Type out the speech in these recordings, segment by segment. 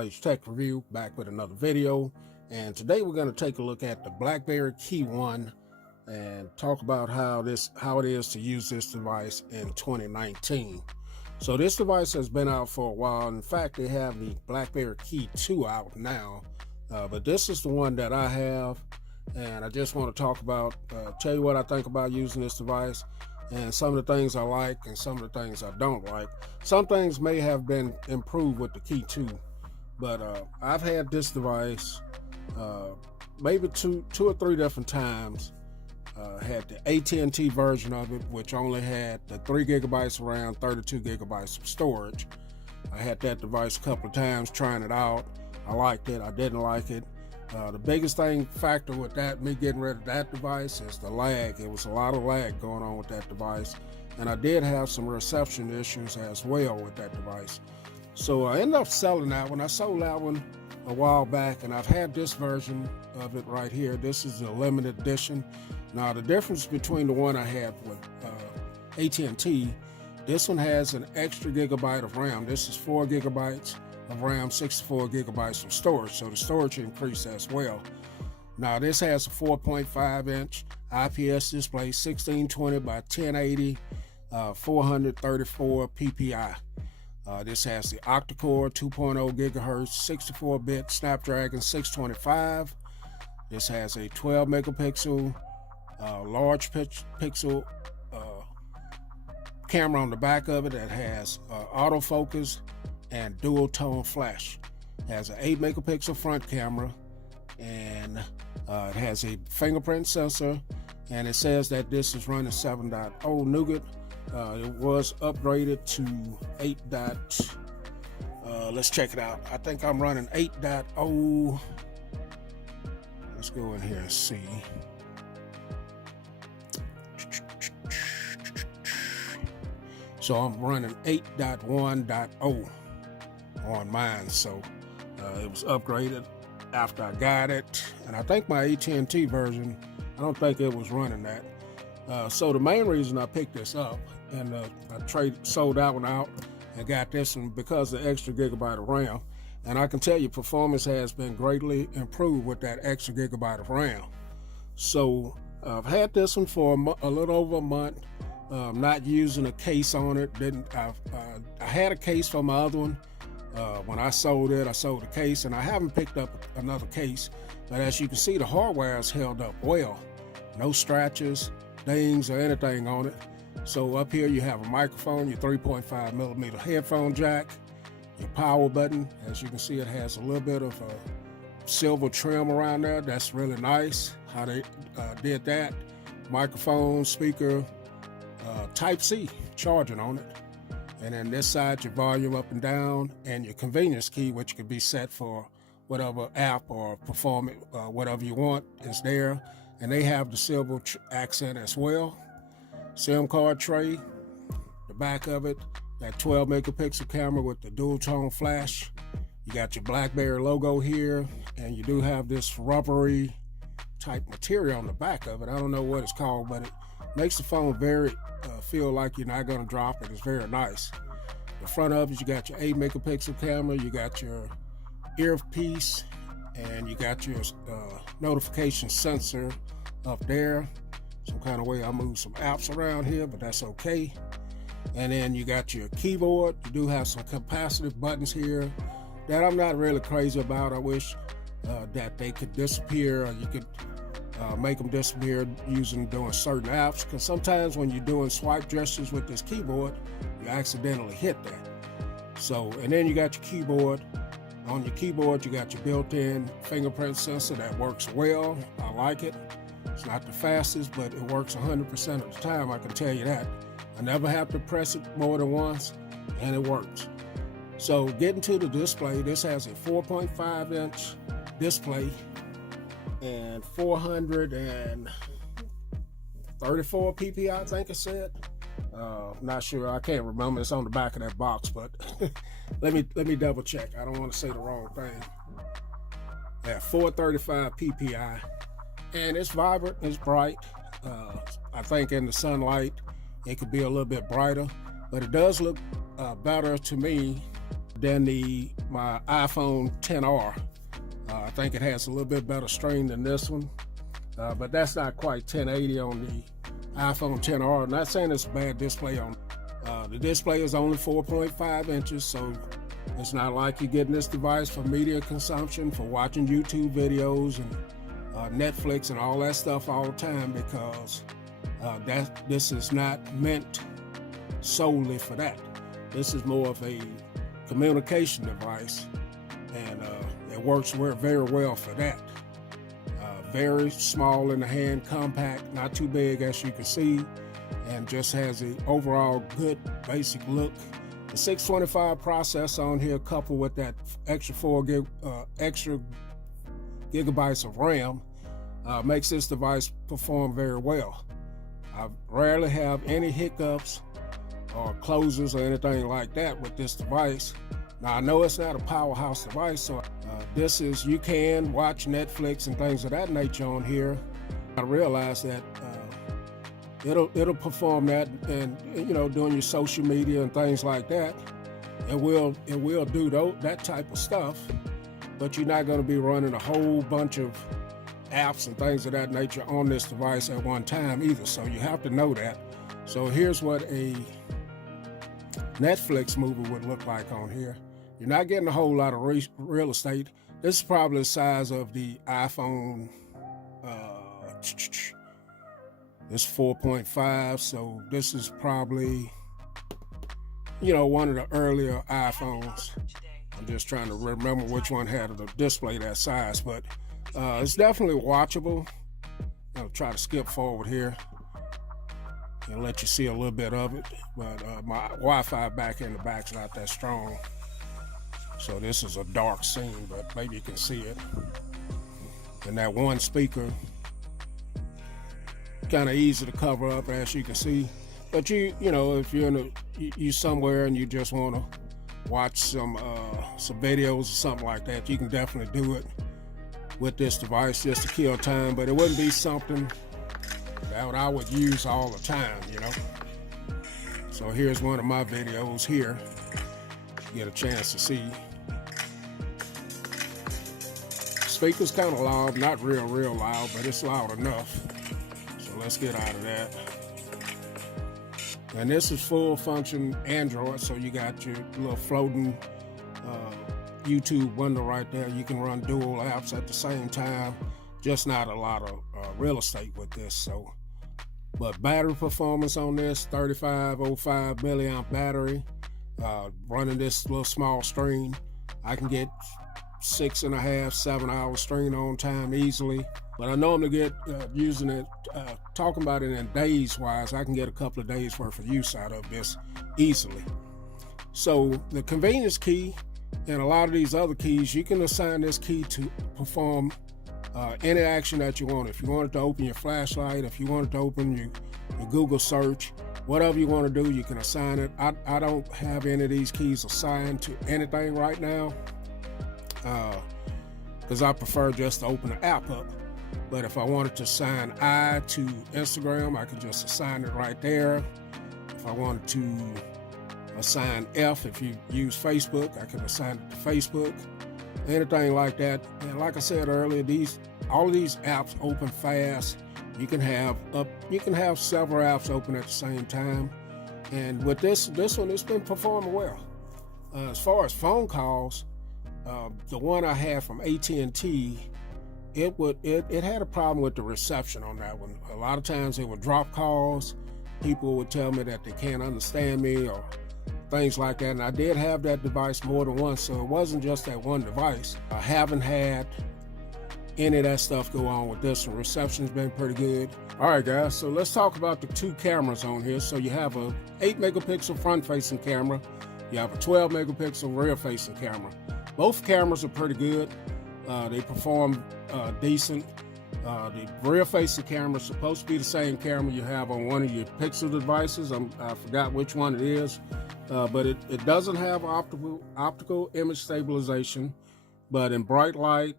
H Tech Review, back with another video. And today we're going to take a look at the BlackBerry KeyOne and talk about how it is to use this device in 2019. So this device has been out for a while. In fact, they have the BlackBerry Key 2 out now, but this is the one that I have, and I just want to talk about, tell you what I think about using this device, and some of the things I like and some of the things I don't like. Some things may have been improved with the Key 2, but I've had this device maybe two or three different times. Had the AT&T version of it, which only had the 3 gigabytes of RAM, 32 gigabytes of storage. I had that device a couple of times trying it out. I liked it, I didn't like it. The biggest factor with me getting rid of that device is the lag. It was a lot of lag going on with that device. And I did have some reception issues as well with that device. So I ended up selling that one. I sold that one a while back, and I've had this version of it right here. This is the limited edition. Now the difference between the one I had with AT&T, this one has an extra gigabyte of RAM. This is 4 gigabytes of RAM, 64 gigabytes of storage, so the storage increased as well. Now this has a 4.5 inch IPS display, 1620 by 1080, 434 ppi. This has the octa-core 2.0 gigahertz 64-bit Snapdragon 625. This has a 12 megapixel large pixel camera on the back of it that has autofocus and dual tone flash. It has an 8 megapixel front camera, and it has a fingerprint sensor, and it says that this is running 7.0 Nougat. It was upgraded to 8. Let's check it out. I think I'm running 8.0. Let's go in here and see. So I'm running 8.1.0 on mine. So it was upgraded after I got it. And I think my AT&T version, I don't think it was running that. So the main reason I picked this up, and I sold that one out and got this one because of the extra gigabyte of RAM. And I can tell you performance has been greatly improved with that extra gigabyte of RAM. So I've had this one for a little over a month. Not using a case on it. I had a case for my other one. When I sold it, I sold the case, and I haven't picked up another case. But as you can see, the hardware has held up well. No scratches, dings, or anything on it. So up here you have a microphone, your 3.5 millimeter headphone jack, your power button. As you can see, it has a little bit of a silver trim around there. That's really nice how they did that. Microphone, speaker, Type-C charging on it. And then this side, your volume up and down, and your convenience key, which could be set for whatever app or performance, whatever you want is there. And they have the silver accent as well. SIM card tray, the back of it, that 12 megapixel camera with the dual tone flash. You got your BlackBerry logo here, and you do have this rubbery type material on the back of it. I don't know what it's called, but it makes the phone very feel like you're not going to drop it. It's very nice. The front of it, you got your 8 megapixel camera, you got your earpiece, and you got your notification sensor up there. Some kind of way I move some apps around here, but that's okay. And then you got your keyboard. You do have some capacitive buttons here that I'm not really crazy about. I wish that they could disappear, or you could make them disappear doing certain apps, because sometimes when you're doing swipe gestures with this keyboard, you accidentally hit that. So, and then you got your keyboard. On your keyboard, you got your built-in fingerprint sensor that works well. I like it. It's not the fastest, but it works 100% of the time, I can tell you that. I never have to press it more than once, and it works. So getting to the display, this has a 4.5 inch display and 434 ppi, I think it said. Not sure, I can't remember. It's on the back of that box, but let me double check. I don't want to say the wrong thing. Yeah, 435 ppi, and it's vibrant, it's bright. I think in the sunlight it could be a little bit brighter, but it does look better to me than my iPhone XR. I think it has a little bit better stream than this one, but that's not quite 1080 on the iPhone XR. I'm not saying it's a bad display on. The display is only 4.5 inches, so it's not like you're getting this device for media consumption, for watching YouTube videos and Netflix and all that stuff all the time, because this is not meant solely for that. This is more of a communication device, and it works very well for that. Very small in the hand, compact, not too big as you can see, and just has an overall good basic look. The 625 processor on here, coupled with that extra 4 gigabytes of RAM, makes this device perform very well. I rarely have any hiccups or closures or anything like that with this device. Now, I know it's not a powerhouse device, so you can watch Netflix and things of that nature on here. I realize that it'll perform that, and doing your social media and things like that. It will do that type of stuff, but you're not going to be running a whole bunch of apps and things of that nature on this device at one time either. So you have to know that. So here's what a Netflix movie would look like on here. You're not getting a whole lot of real estate. This is probably the size of the iPhone. It's 4.5, so this is probably, one of the earlier iPhones. I'm just trying to remember which one had a display that size, but it's definitely watchable. I'll try to skip forward here and let you see a little bit of it, but my Wi-Fi back in the back's not that strong. So this is a dark scene, but maybe you can see it. And that one speaker, kind of easy to cover up, as you can see. But if you're you somewhere and you just want to watch some videos or something like that, you can definitely do it with this device just to kill time. But it wouldn't be something that I would use all the time, So here's one of my videos here. You get a chance to see. Speaker's kind of loud, not real loud, but it's loud enough. So let's get out of that. And this is full function Android, so you got your little floating YouTube window right there. You can run dual apps at the same time, just not a lot of real estate with this. So, but battery performance on this, 3505 milliamp battery, running this little small screen, I can get 6.5, 7 hours screen on time easily. But I normally get using it, talking about it in days wise, I can get a couple of days worth of use out of this easily. So the convenience key and a lot of these other keys, you can assign this key to perform any action that you want. If you wanted to open your flashlight, if you wanted to open your Google search, whatever you want to do, you can assign it. I don't have any of these keys assigned to anything right now, because I prefer just to open the app up. But if I wanted to assign I to Instagram, I could just assign it right there. If I wanted to assign F, if you use Facebook, I can assign it to Facebook, anything like that. And like I said earlier, all of these apps open fast. You can have several apps open at the same time. And with this one, it's been performing well. As far as phone calls, the one I had from AT&T, it had a problem with the reception on that one. A lot of times it would drop calls. People would tell me that they can't understand me or things like that. And I did have that device more than once, so it wasn't just that one device. I haven't had any of that stuff go on with this one. Reception's been pretty good. All right, guys, so let's talk about the two cameras on here. So you have a 8 megapixel front-facing camera. You have a 12 megapixel rear-facing camera. Both cameras are pretty good. They perform decent. The rear-facing camera is supposed to be the same camera you have on one of your Pixel devices. I forgot which one it is, but it doesn't have optical image stabilization. But in bright light,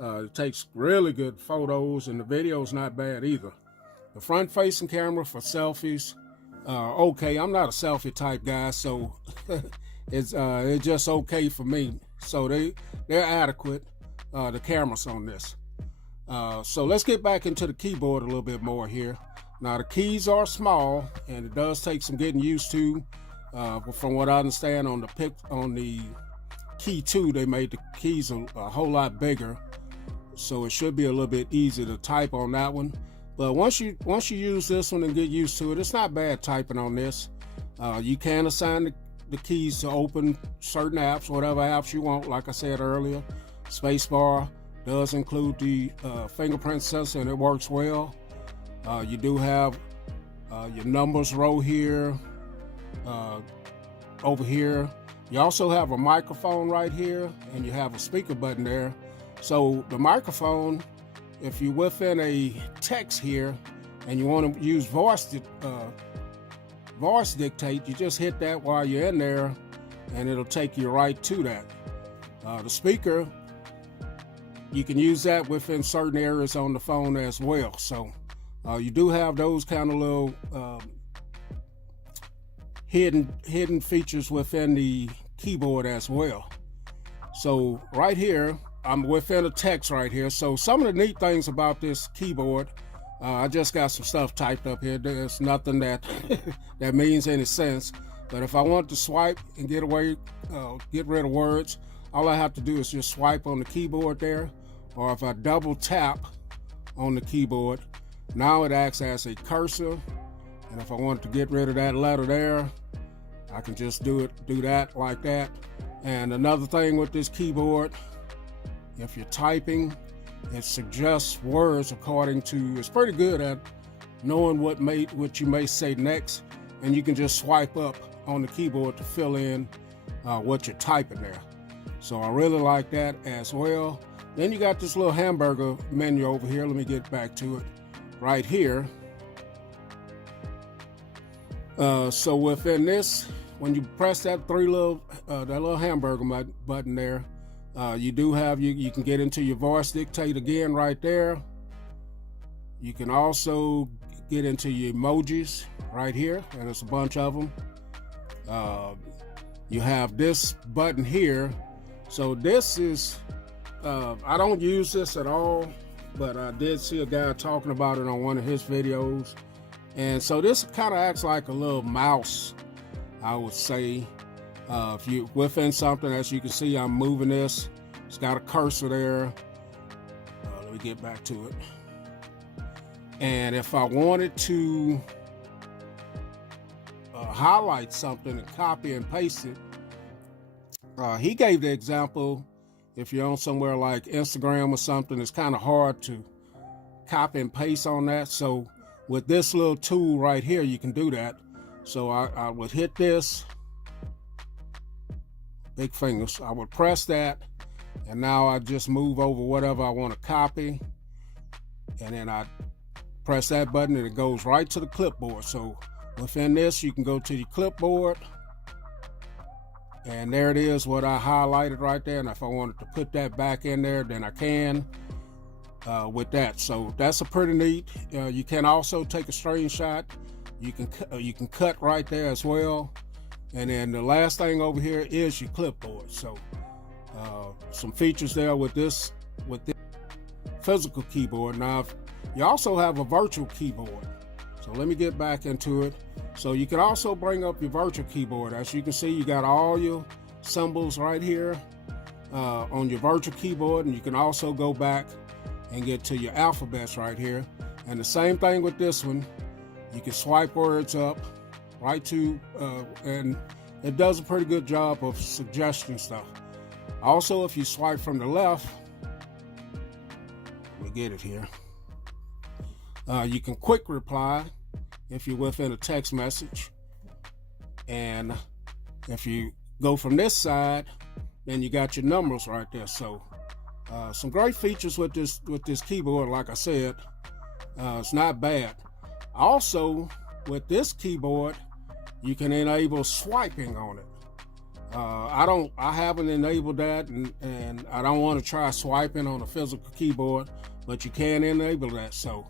it takes really good photos, and the video is not bad either. The front-facing camera for selfies, okay, I'm not a selfie type guy, so it's just okay for me. So they're adequate, the cameras on this. So let's get back into the keyboard a little bit more here. Now the keys are small, and it does take some getting used to. From what I understand, on the Key 2, they made the keys a whole lot bigger, so it should be a little bit easier to type on that one. But once you use this one and get used to it, it's not bad typing on this. You can assign the keys to open certain apps, whatever apps you want. Like I said earlier, spacebar does include the fingerprint sensor, and it works well. You do have your numbers row here, over here. You also have a microphone right here, and you have a speaker button there. So the microphone, if you're within a text here and you want to use voice dictate, you just hit that while you're in there, and it'll take you right to that. The speaker, you can use that within certain areas on the phone as well. So you do have those kind of little hidden features within the keyboard as well. So right here, I'm within a text right here. So some of the neat things about this keyboard, I just got some stuff typed up here. There's nothing that that means any sense. But if I want to swipe and get rid of words, all I have to do is just swipe on the keyboard there. Or if I double tap on the keyboard, now it acts as a cursor. And if I wanted to get rid of that letter there, I can just do that like that. And another thing with this keyboard, if you're typing, it suggests words according to, it's pretty good at knowing what you may say next, and you can just swipe up on the keyboard to fill in what you're typing there. So I really like that as well. Then you got this little hamburger menu over here. Let me get back to it right here. So within this, when you press that little hamburger button there, you do have, you can get into your voice dictate again right there. You can also get into your emojis right here, and there's a bunch of them. You have this button here. So this is, I don't use this at all, but I did see a guy talking about it on one of his videos. And so this kind of acts like a little mouse, I would say. If you're within something, as you can see, I'm moving this. It's got a cursor there. Let me get back to it. And if I wanted to highlight something and copy and paste it, he gave the example, if you're on somewhere like Instagram or something, it's kind of hard to copy and paste on that. So with this little tool right here, you can do that. So I would hit this, big fingers, I would press that, and now I just move over whatever I want to copy, and then I press that button and it goes right to the clipboard. So within this, you can go to the clipboard, and there it is, what I highlighted right there. And if I wanted to put that back in there, then I can with that. So that's a pretty neat. You can also take a screenshot. You can cut right there as well. And then the last thing over here is your clipboard. So some features there with this physical keyboard. Now you also have a virtual keyboard. So let me get back into it. So you can also bring up your virtual keyboard. As you can see, you got all your symbols right here on your virtual keyboard, and you can also go back and get to your alphabets right here. And the same thing with this one. You can swipe words up right to, and it does a pretty good job of suggesting stuff. Also, if you swipe from the left, let me get it here. You can quick reply if you're within a text message. And if you go from this side, then you got your numbers right there. So some great features with this keyboard. Like I said, it's not bad. Also, with this keyboard, you can enable swiping on it. I haven't enabled that, and I don't want to try swiping on a physical keyboard, but you can enable that. So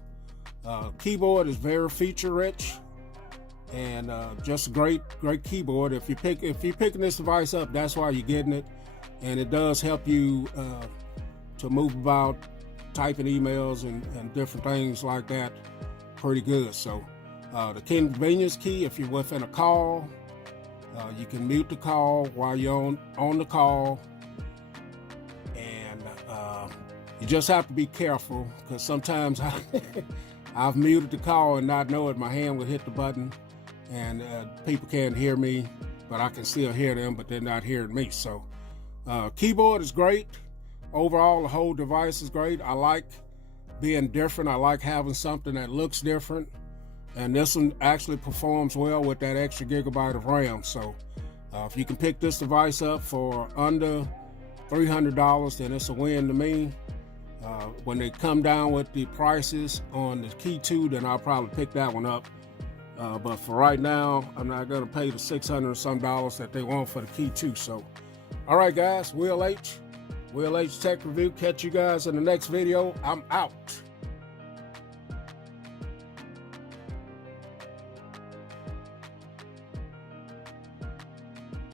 keyboard is very feature rich, and just a great keyboard. If you're picking this device up, that's why you're getting it, and it does help you to move about, typing emails and different things like that pretty good. So the convenience key, if you're within a call, you can mute the call while you're on the call, and you just have to be careful, because sometimes I've muted the call and not know it. My hand would hit the button, and people can't hear me, but I can still hear them, but they're not hearing me. So keyboard is great. Overall, the whole device is great. I like being different. I like having something that looks different. And this one actually performs well with that extra gigabyte of RAM. So if you can pick this device up for under $300, then it's a win to me. When they come down with the prices on the Key 2, then I'll probably pick that one up. But for right now, I'm not going to pay the $600 or some that they want for the Key 2. So, all right, guys, Will H Tech Review. Catch you guys in the next video. I'm out.